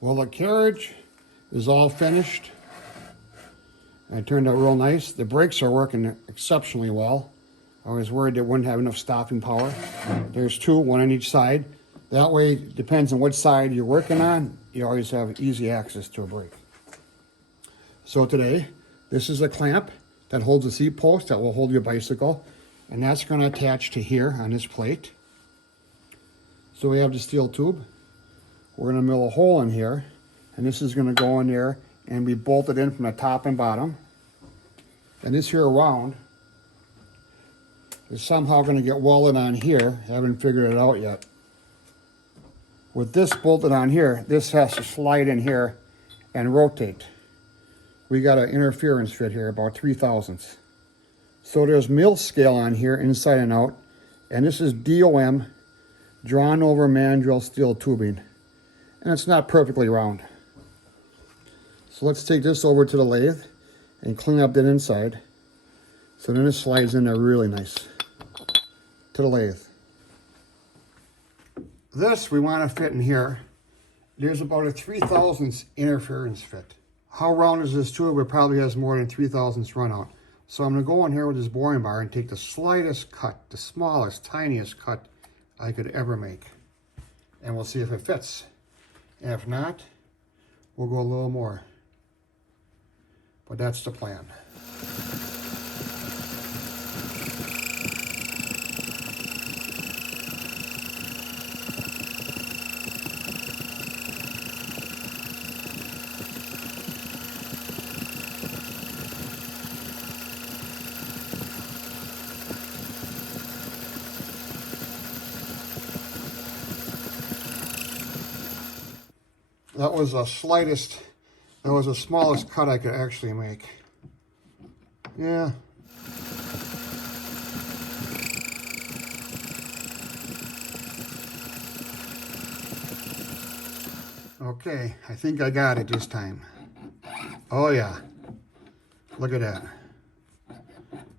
Well, the carriage is all finished. It turned out real nice. The brakes are working exceptionally well. I was worried they wouldn't have enough stopping power. There's two, one on each side. That way, it depends on which side you're working on, you always have easy access to a brake. So today, this is a clamp that holds a seat post that will hold your bicycle, and that's going to attach to here on this plate. So we have the steel tube. We're going to mill a hole in here, and this is going to go in there and be bolted in from the top and bottom. And this here round is somehow going to get welded on here. Haven't figured it out yet. With this bolted on here, this has to slide in here and rotate. We got an interference fit here, about 3/1000. So there's mill scale on here, inside and out. And this is DOM, drawn over mandrel steel tubing. And it's not perfectly round. So let's take this over to the lathe and clean up that inside. So then it slides in there really nice to the lathe. This we want to fit in here. There's about a 3/1000 interference fit. How round is this tube? It probably has more than 3/1000 run out. So I'm going to go in here with this boring bar and take the slightest cut, the smallest, tiniest cut I could ever make. And we'll see if it fits. And if not, we'll go a little more. But that's the plan. That was the slightest, that was the smallest cut I could actually make. Yeah. Okay, I think I got it this time. Oh yeah. Look at that.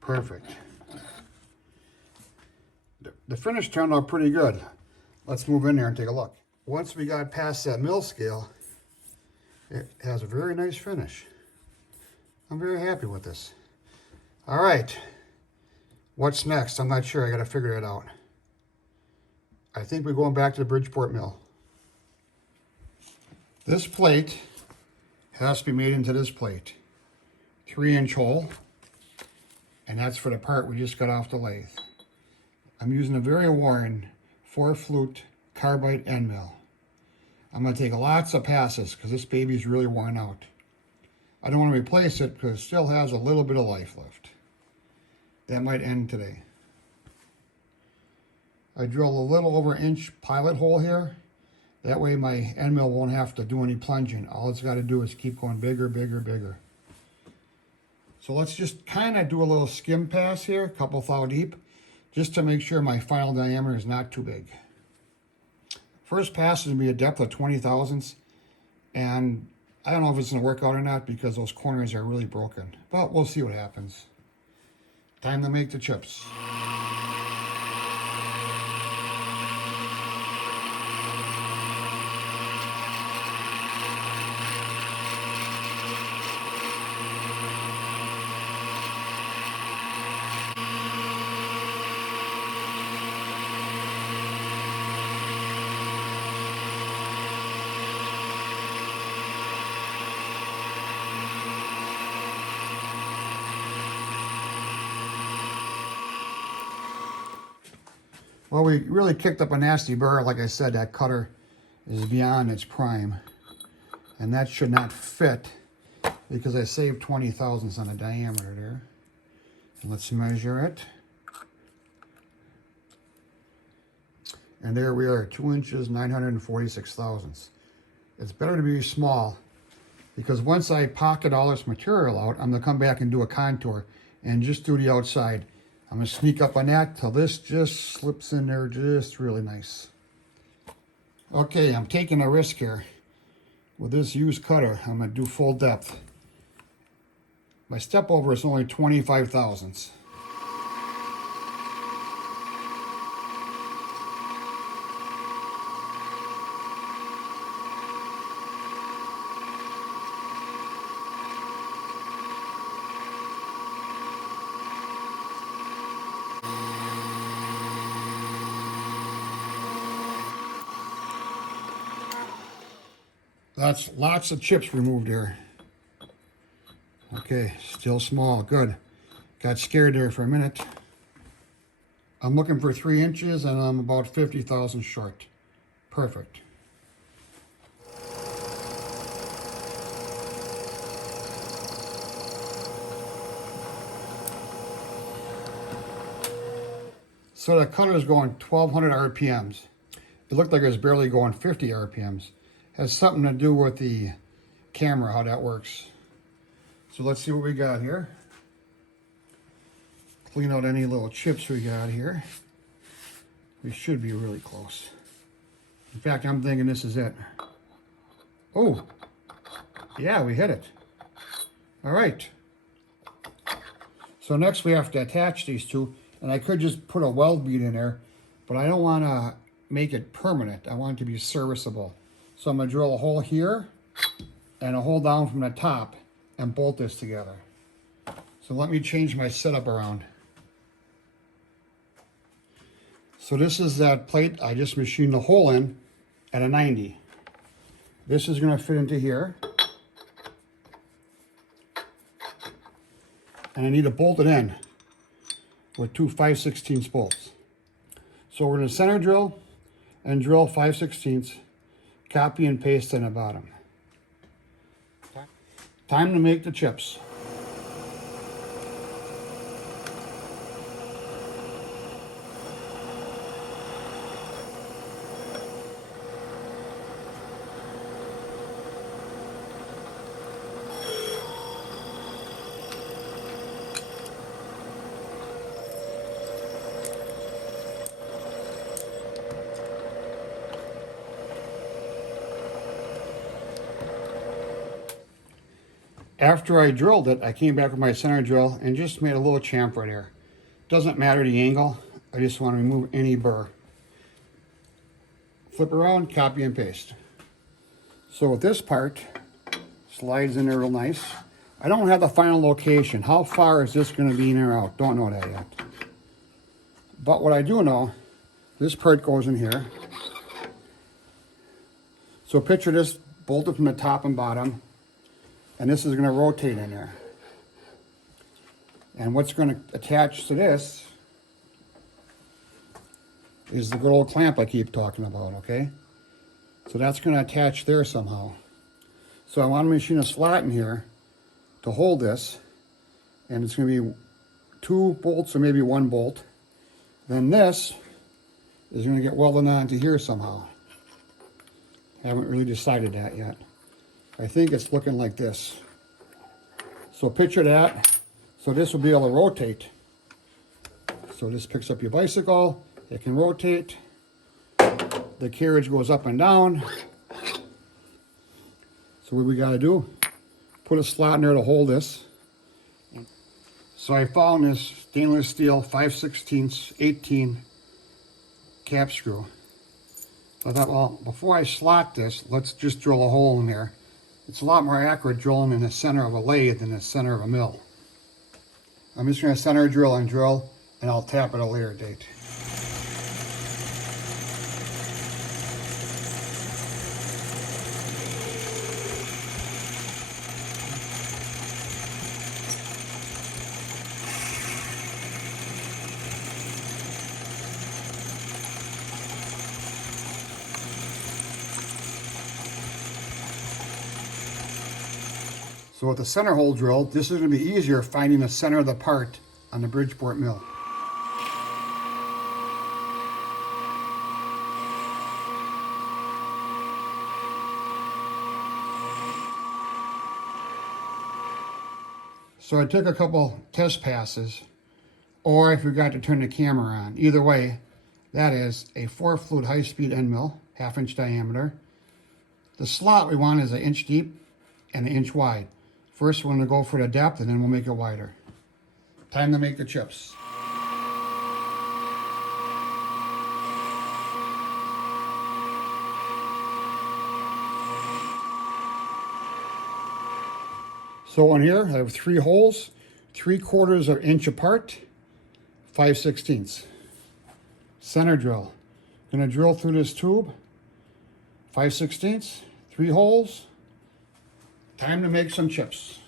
Perfect. The finish turned out pretty good. Let's move in there and take a look. Once we got past that mill scale, it has a very nice finish. I'm very happy with this. All right, what's next? I'm not sure, I gotta figure it out. I think we're going back to the Bridgeport mill. This plate has to be made into this plate. 3-inch hole, and that's for the part we just got off the lathe. I'm using a very worn 4-flute carbide end mill. I'm going to take lots of passes because this baby's really worn out. I don't want to replace it because it still has a little bit of life left. That might end today. I drilled a little over 1-inch pilot hole here. That way my end mill won't have to do any plunging. All it's got to do is keep going bigger, bigger, bigger. So let's just kind of do a little skim pass here, a couple thou deep, just to make sure my final diameter is not too big. First pass is going to be a depth of 20/1000, and I don't know if it's going to work out or not because those corners are really broken, but we'll see what happens. Time to make the chips. Well, we really kicked up a nasty burr. Like I said, that cutter is beyond its prime. And that should not fit because I saved 20/1000 on the diameter there. And let's measure it. And there we are, 2 inches, 946/1000. It's better to be small because once I pocket all this material out, I'm going to come back and do a contour and just do the outside. I'm going to sneak up on that till this just slips in there just really nice. Okay, I'm taking a risk here. With this used cutter, I'm going to do full depth. My step over is only 25/1000. That's lots of chips removed here. Okay, still small, good. Got scared there for a minute. I'm looking for 3 inches and I'm about 50 thousandths short. Perfect. So the cutter is going 1200 RPMs. It looked like it was barely going 50 RPMs. Has something to do with the camera, how that works. So let's see what we got here. Clean out any little chips we got here. We should be really close. In fact, I'm thinking this is it. Oh, yeah, we hit it. All right. So next we have to attach these two, and I could just put a weld bead in there, but I don't want to make it permanent. I want it to be serviceable. So I'm going to drill a hole here and a hole down from the top and bolt this together. So let me change my setup around. So this is that plate I just machined the hole in at a 90. This is going to fit into here. And I need to bolt it in with 2 5/16 bolts. So we're going to center drill and drill 5/16, copy and paste in the bottom. Time to make the chips. After I drilled it, I came back with my center drill and just made a little chamfer there. Doesn't matter the angle, I just want to remove any burr. Flip around, copy and paste. So with this part, slides in there real nice. I don't have the final location. How far is this going to be in or out? Don't know that yet. But what I do know, this part goes in here. So picture this bolted from the top and bottom. And this is going to rotate in there. And what's going to attach to this is the good old clamp I keep talking about, okay? So that's going to attach there somehow. So I want to machine a slot in here to hold this. And it's going to be 2 bolts or maybe 1 bolt. Then this is going to get welded onto here somehow. Haven't really decided that yet. I think it's looking like this. So picture that. So this will be able to rotate. So this picks up your bicycle. It can rotate. The carriage goes up and down. So what we got to do, put a slot in there to hold this. So I found this stainless steel 5/16 18 cap screw. So I thought, well, before I slot this, let's just drill a hole in there. It's a lot more accurate drilling in the center of a lathe than the center of a mill. I'm just going to center drill, and I'll tap at a later date. So with the center hole drill, this is going to be easier finding the center of the part on the Bridgeport mill. So I took a couple test passes, or I forgot to turn the camera on. Either way, that is a 4-flute high-speed end mill, 1/2 inch diameter. The slot we want is 1 inch deep and 1 inch wide. First, we're going to go for the depth, and then we'll make it wider. Time to make the chips. So on here, I have 3 holes, 3/4 of an inch apart, 5/16. Center drill. Going to drill through this tube, 5/16, 3 holes. Time to make some chips.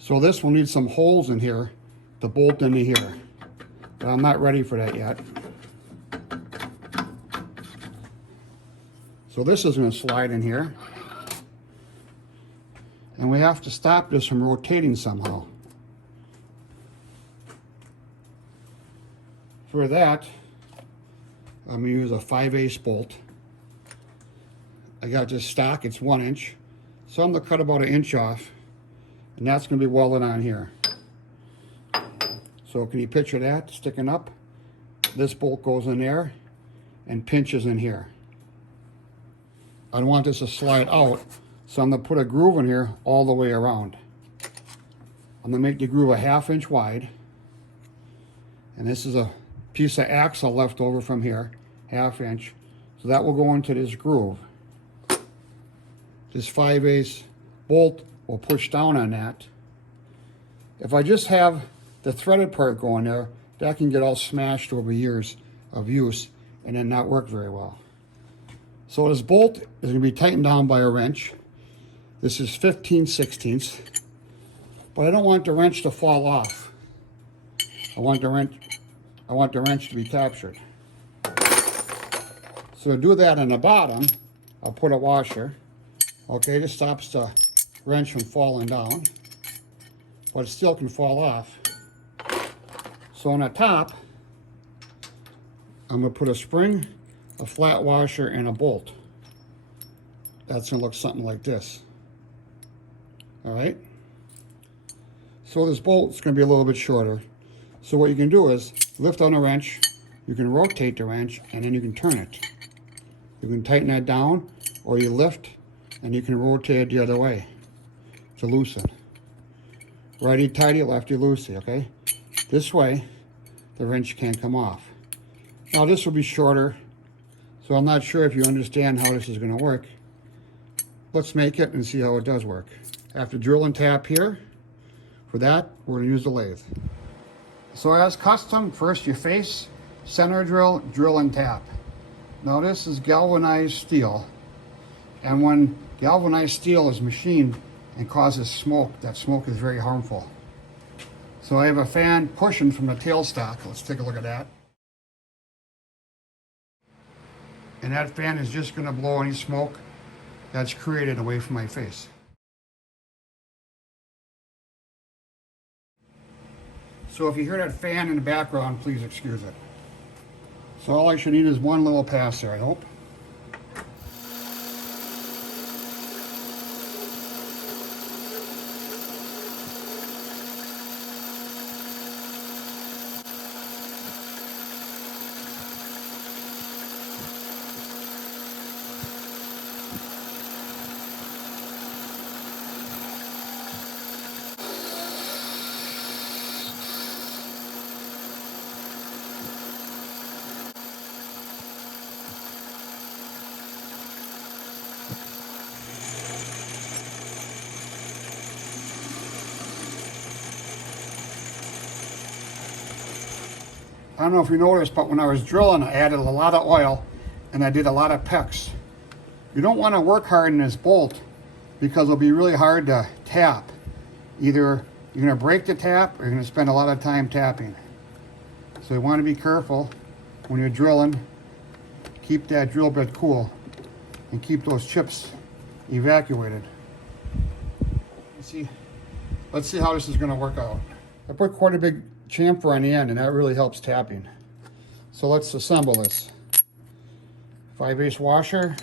So this will need some holes in here to bolt into here, but I'm not ready for that yet. So this is going to slide in here, and we have to stop this from rotating somehow. For that, I'm going to use a 5/8 bolt. I got this stock, it's 1 inch, so I'm going to cut about 1 inch off. And that's going to be welded on here. So can you picture that sticking up? This bolt goes in there and pinches in here. I don't want this to slide out, so I'm going to put a groove in here all the way around. I'm going to make the groove a 1/2 inch wide. And this is a piece of axle left over from here, 1/2 inch. So that will go into this groove. This 5/8 bolt will push down on that. If I just have the threaded part going there, that can get all smashed over years of use and then not work very well. So this bolt is going to be tightened down by a wrench. This is 15/16, but I don't want the wrench to fall off. I want the wrench to be captured. So to do that on the bottom, I'll put a washer. Okay, this stops the wrench from falling down, but it still can fall off. So on the top, I'm going to put a spring, a flat washer, and a bolt. That's going to look something like this. All right? So this bolt's going to be a little bit shorter. So what you can do is lift on a wrench, you can rotate the wrench, and then you can turn it. You can tighten that down, or you lift, and you can rotate it the other way to loosen. Righty tighty, lefty loosey, okay? This way, the wrench can't come off. Now this will be shorter, so I'm not sure if you understand how this is going to work. Let's make it and see how it does work. I have to drill and tap here. For that, we're going to use the lathe. So as custom, first you face, center drill, drill and tap. Now this is galvanized steel, and when galvanized steel is machined and causes smoke, that smoke is very harmful. So I have a fan pushing from the tailstock. Let's take a look at that. And that fan is just going to blow any smoke that's created away from my face. So if you hear that fan in the background, please excuse it. So all I should need is one little pass there, I hope. I don't know if you noticed, but when I was drilling, I added a lot of oil and I did a lot of pecks. You don't want to work hard in this bolt because it'll be really hard to tap. Either you're going to break the tap or you're going to spend a lot of time tapping. So you want to be careful when you're drilling. Keep that drill bit cool and keep those chips evacuated. Let's see how this is going to work out. I put quite a big chamfer on the end, and that really helps tapping. So let's assemble this. 5/8 washer,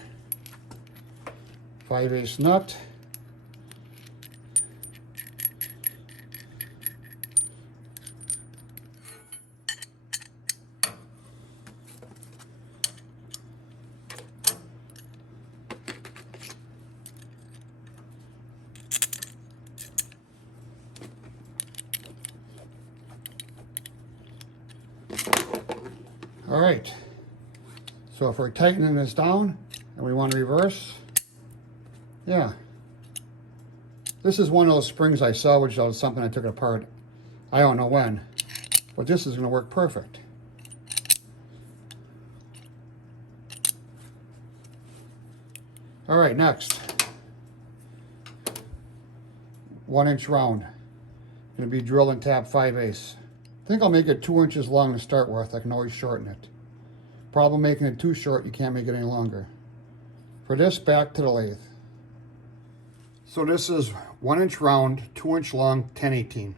5/8 nut, right, so if we're tightening this down and we want to reverse, yeah. This is one of those springs I salvaged out of something I took apart. I don't know when, but this is going to work perfect. All right, next. 1 inch round. Going to be drill and tap 5/8. I think I'll make it 2 inches long to start with. I can always shorten it. Problem making it too short, you can't make it any longer. For this, back to the lathe. So this is 1 inch round, 2 inch long, 10/18.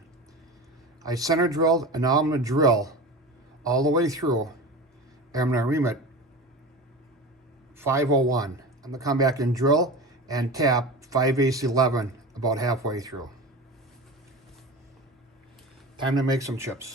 I center drilled, and now I'm going to drill all the way through, and I'm going to ream it 501. I'm going to come back and drill and tap 5/8 11 about halfway through. Time to make some chips.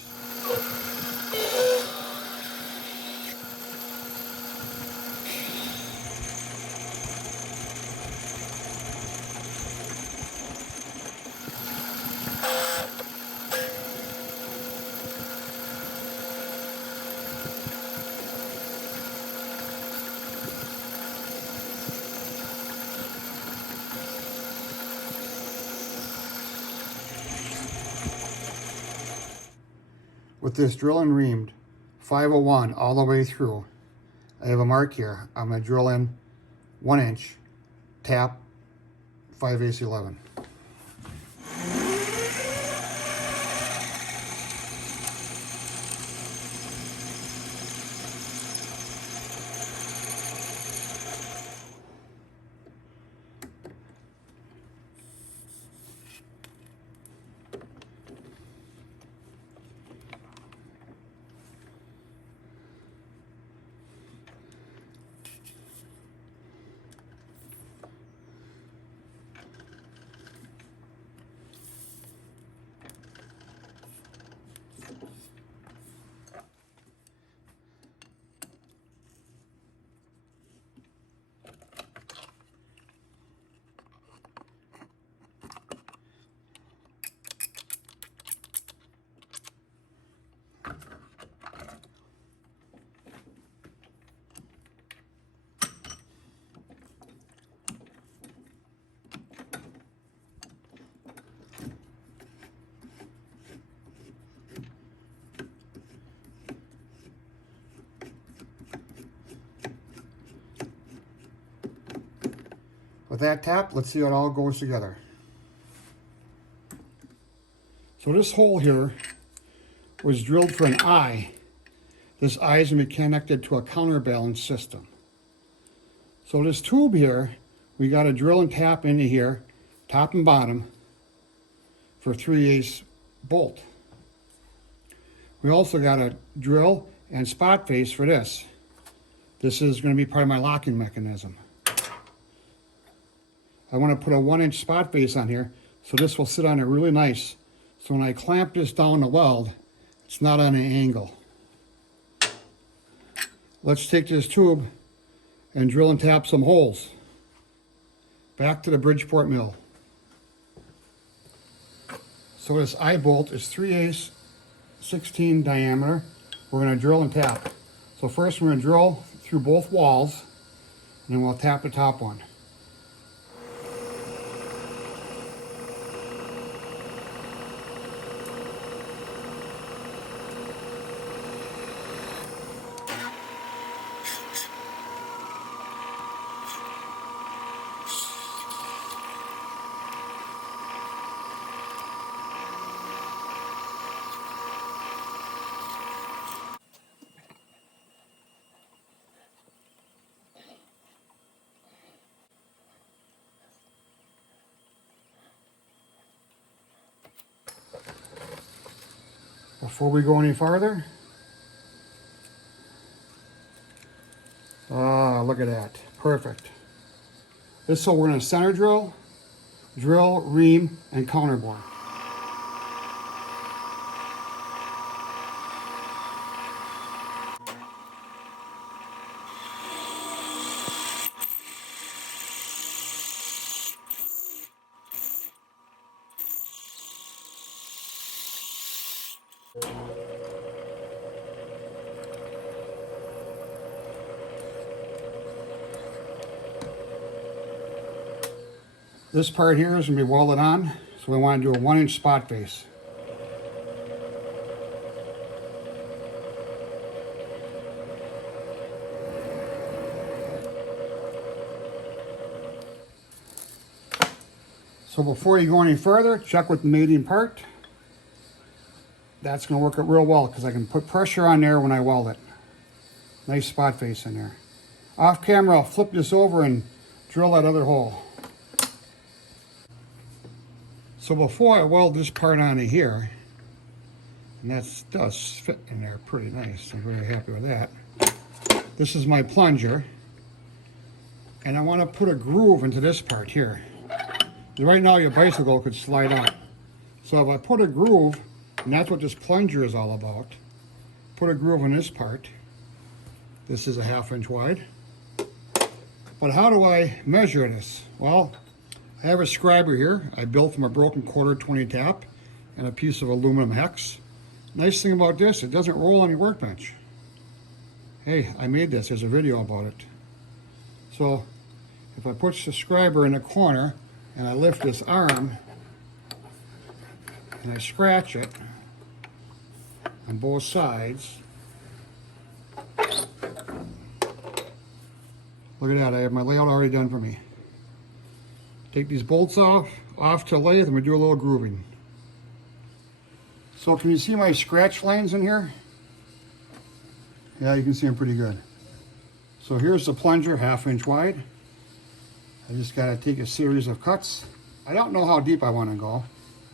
With this drill and reamed 501 all the way through, I have a mark here. I'm going to drill in 1 inch, tap 5/8 11. With that tap, let's see how it all goes together. So this hole here was drilled for an eye. This eye is going to be connected to a counterbalance system. So this tube here, we got to drill and tap into here, top and bottom, for 3/8 bolt. We also got to drill and spot face for this. This is going to be part of my locking mechanism. I want to put a 1 inch spot face on here, so this will sit on it really nice. So when I clamp this down the weld, it's not on an angle. Let's take this tube and drill and tap some holes. Back to the Bridgeport mill. So this eye bolt is 3/8 16 diameter. We're going to drill and tap. So first we're going to drill through both walls, and then we'll tap the top one. Before we go any farther, look at that, perfect. This is so we're going to center drill, ream, and counterbore. This part here is going to be welded on, so we want to do a 1-inch spot face. So before you go any further, check with the mating part. That's going to work out real well because I can put pressure on there when I weld it. Nice spot face in there. Off camera, I'll flip this over and drill that other hole. So before I weld this part onto here, and that does fit in there pretty nice, I'm very happy with that. This is my plunger, and I want to put a groove into this part here. Right now your bicycle could slide out. So if I put a groove, and that's what this plunger is all about, put a groove in this part. This is a 1/2 inch wide. But how do I measure this? Well, I have a scriber here I built from a broken 1/4 20 tap and a piece of aluminum hex. Nice thing about this, it doesn't roll on your workbench. Hey, I made this, there's a video about it. So if I put the scriber in the corner and I lift this arm and I scratch it on both sides, look at that, I have my layout already done for me. Take these bolts off to lathe, and we do a little grooving. So can you see my scratch lines in here? Yeah, you can see them pretty good. So here's the plunger, 1/2 inch wide. I just got to take a series of cuts. I don't know how deep I want to go.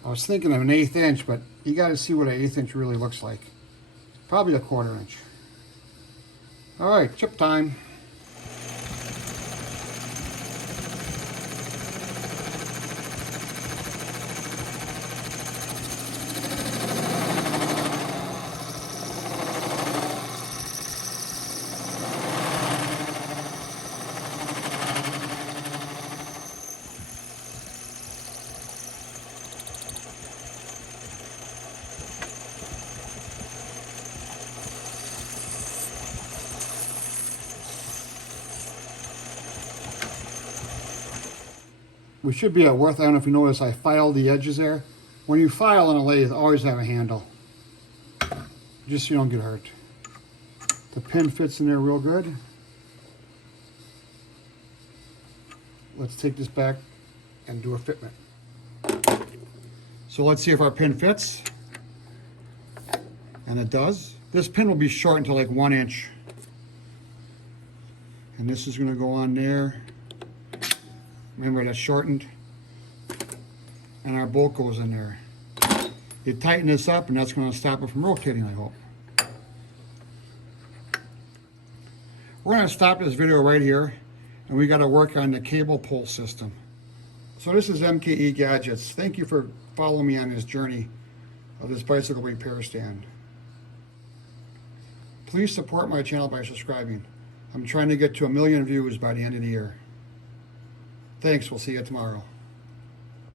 I was thinking of an 1/8 inch, but you got to see what an 1/8 inch really looks like. Probably a 1/4 inch. All right, chip time. We should be at worth, I don't know if you notice, I filed the edges there. When you file on a lathe, always have a handle, just so you don't get hurt. The pin fits in there real good. Let's take this back and do a fitment. So let's see if our pin fits. And it does. This pin will be short until like 1 inch. And this is going to go on there. Remember, that's shortened. And our bolt goes in there. You tighten this up and that's going to stop it from rotating, I hope. We're going to stop this video right here, and we got to work on the cable pull system. So this is MKE Gadgets. Thank you for following me on this journey of this bicycle repair stand. Please support my channel by subscribing. I'm trying to get to 1 million views by the end of the year. Thanks, we'll see you tomorrow.